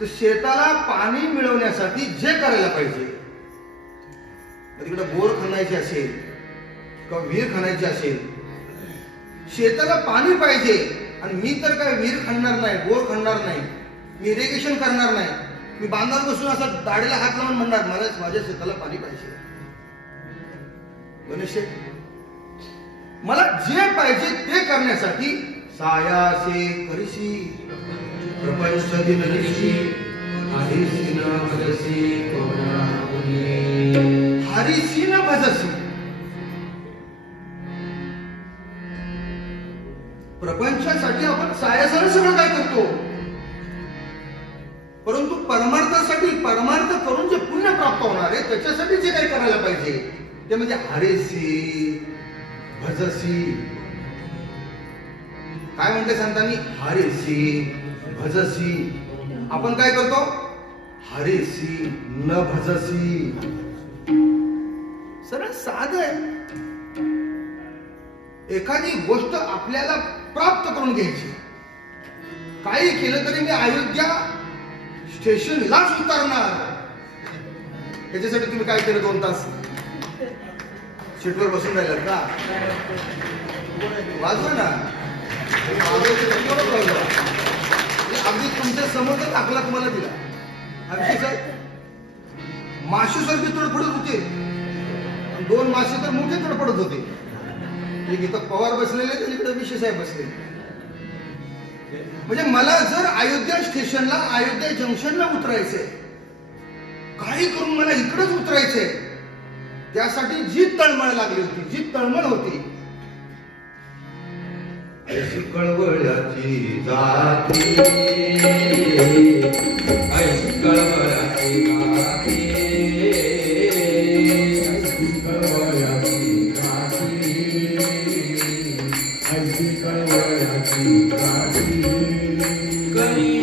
तर शेताला पाणी मिळवण्यासाठी जे करायला पाहिजे, तिकडे बोर खणायचे असेल किंवा विहीर खणायची असेल, शेताला पाणी पाहिजे. आणि मी तर काय विहीर खणणार नाही, बोर खणणार नाही, मी इरिगेशन करणार नाही, मी बांधावर बसून असा दाढीला हात लावून म्हणणार मला माझ्या शेताला पाणी पाहिजे. गणेश मला जे पाहिजे ते करण्यासाठी सायासे करिसी प्रपंच दिननिशी हरिसी न भजसी हरिसी न भजसी. प्रपंचासाठी आपण सायासाने सगळं काय करतो, परंतु परमार्थासाठी परमार्थ करून जे पुण्य प्राप्त होणार आहे त्याच्यासाठी जे काही करायला पाहिजे ते म्हणजे हरिसी भजसी. काय म्हणते संतांनी? हरिसी भजसी. आपण काय करतो? हरिसी न भजसी. सरळ साधं आहे. एखादी गोष्ट आपल्याला प्राप्त करून घ्यायची, काही केलं तरी मी अयोध्या स्टेशनलाच उतरणार. याच्यासाठी तुम्ही काय केलं? 2 तास सीटवर बसून राहिलात का? वाजवा ना. अगदी तुमच्या समोर दाखला तुम्हाला दिला. माशीसारखी तडफडत होते, 2 मासे तर मोठे तडफडत होते. एक इथं पवार बसलेले तर इकडे विशेष साहेब बसलेले. म्हणजे मला जर अयोध्या स्टेशनला अयोध्या जंक्शनला उतरायचंय, काही करून मला इकडेच उतरायचंय, त्यासाठी जी तळमळ लागली होती, जी तळमळ होती, ऐशी कळवळ्याची जाती, ऐशी कळवळ्याची जाती, ऐशी कळवळ्याची जाती, ऐशी कळवळ्याची जाती.